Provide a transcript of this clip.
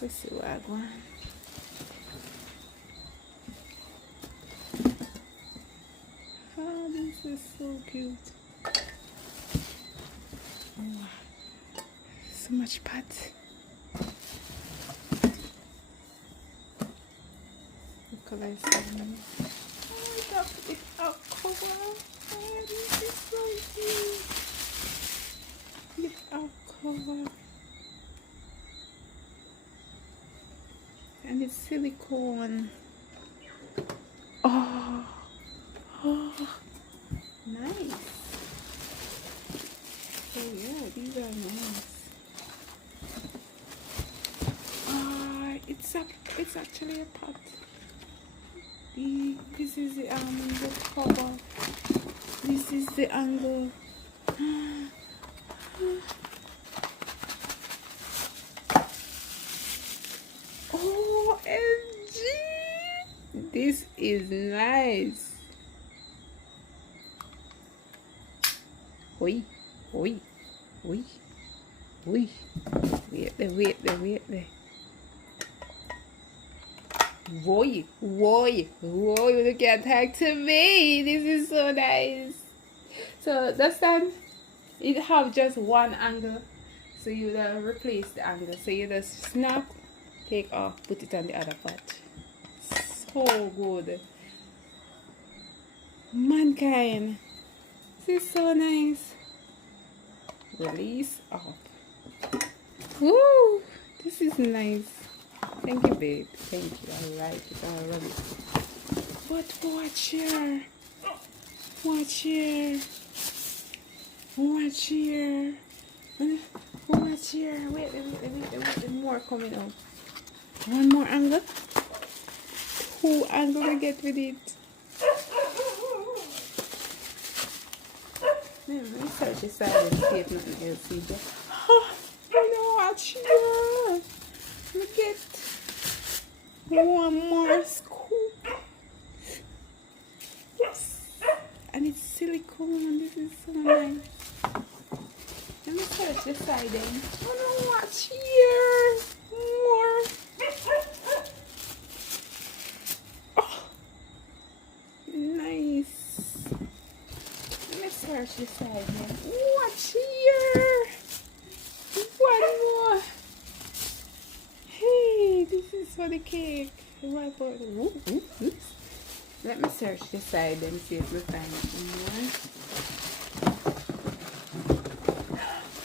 Let's see what I want. Oh, this is so cute. Wow. So much pot. The color is so nice. Oh, I got it out cover. Oh, this is so cute. It out cover. And it's silicone. Oh, oh, nice. Oh yeah, these are nice. It's actually a pot. This is the cover. This is the angle. Oh, MG! This is nice. Oi, oi, oi, oi. Wait there. Woi, you can't talk to me. This is so nice. So this time, it have just one angle. So you replace the angle. So you just snap, take off, put it on the other part. So good. Mankind. This is so nice. Release off. Woo! This is nice. Thank you, babe. Thank you. I like it already. But watch here. Watch here. Watch here. Watch here. Wait. More coming out. One more angle. Two angle to get with it. Let me search this side and see if nothing else is there. Oh, watch here. Look at one more scoop. Yes. And it's silicone. This is so nice. Let me search this side then. Oh no, watch here. More. Oh, nice. Let me search this side then. Watch here. One more. Hey, this is for the cake. Right for the Let me search this side and see if we find more.